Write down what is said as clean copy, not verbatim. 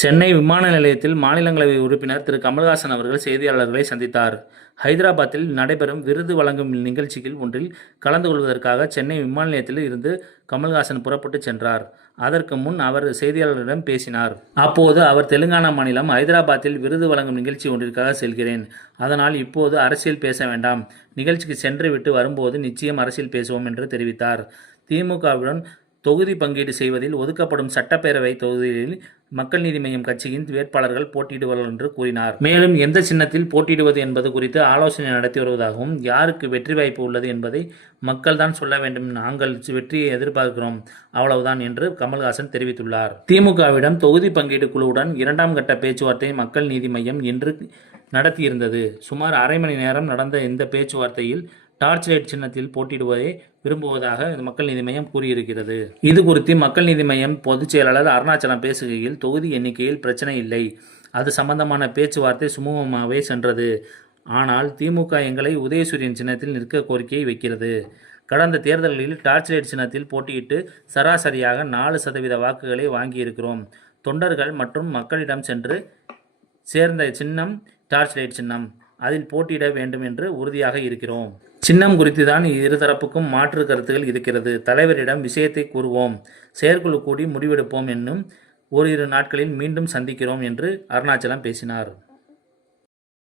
சென்னை விமான நிலையத்தில் மாநிலங்களவை உறுப்பினர் திரு கமல்ஹாசன் அவர்கள் செய்தியாளர்களை சந்தித்தார். ஹைதராபாத்தில் நடைபெறும் விருது வழங்கும் நிகழ்ச்சியில் ஒன்றில் கலந்து கொள்வதற்காக சென்னை விமான நிலையத்தில் இருந்து கமல்ஹாசன் புறப்பட்டு சென்றார். அதற்கு முன் அவர் செய்தியாளர்களிடம் பேசினார். அப்போது அவர் தெலுங்கானா மாநிலம் ஹைதராபாத்தில் விருது வழங்கும் நிகழ்ச்சி ஒன்றிற்காக செல்கிறேன். அதனால் இப்போது அரசியல் பேச வேண்டாம். நிகழ்ச்சிக்கு சென்று விட்டு வரும்போது நிச்சயம் அரசியல் பேசுவோம் என்று தெரிவித்தார். திமுகவுடன் தொகுதி பங்கீடு செய்வதில் ஒதுக்கப்படும் சட்டப்பேரவை தொகுதிகளில் மக்கள் நீதி மய்யம் கட்சியின் வேட்பாளர்கள் போட்டியிடுவார்கள் என்று கூறினார். மேலும் எந்த சின்னத்தில் போட்டியிடுவது என்பது குறித்து ஆலோசனை நடத்தி வருவதாகவும், யாருக்கு வெற்றி வாய்ப்பு உள்ளது என்பதை மக்கள் தான் சொல்ல வேண்டும். நாங்கள் வெற்றியை எதிர்பார்க்கிறோம், அவ்வளவுதான் என்று கமல்ஹாசன் தெரிவித்துள்ளார். திமுகவிடம் தொகுதி பங்கீடு குழுவுடன் 2ஆம் கட்ட பேச்சுவார்த்தை மக்கள் நீதி மய்யம் இன்று நடத்தியிருந்தது. சுமார் அரை மணி நேரம் நடந்த இந்த பேச்சுவார்த்தையில் டார்ச் லைட் சின்னத்தில் போட்டியிடுவதை விரும்புவதாக மக்கள் நீதி மய்யம் கூறியிருக்கிறது. இது குறித்து மக்கள் நீதி மய்யம் பொதுச் செயலாளர் அருணாச்சலம் பேசுகையில், தொகுதி எண்ணிக்கையில் பிரச்சனை இல்லை. அது சம்பந்தமான பேச்சுவார்த்தை சுமூகமாகவே சென்றது. ஆனால் திமுக எங்களை உதயசூரியன் சின்னத்தில் நிற்க கோரிக்கையை வைக்கிறது. கடந்த தேர்தல்களில் டார்ச் லைட் சின்னத்தில் போட்டியிட்டு சராசரியாக 4% வாக்குகளை வாங்கியிருக்கிறோம். தொண்டர்கள் மற்றும் மக்களிடம் சென்று சேர்ந்த சின்னம் டார்ச் லைட் சின்னம். அதில் போட்டியிட வேண்டும் என்று உறுதியாக இருக்கிறோம். சின்னம் குறித்து தான் இருதரப்புக்கும் மாற்று கருத்துகள் இருக்கிறது. தலைவரிடம் விஷயத்தை கூறுவோம். செயற்குழு கூடி முடிவெடுப்போம். என்னும் ஓரிரு நாட்களில் மீண்டும் சந்திக்கிறோம் என்று அருணாச்சலம் பேசினார்.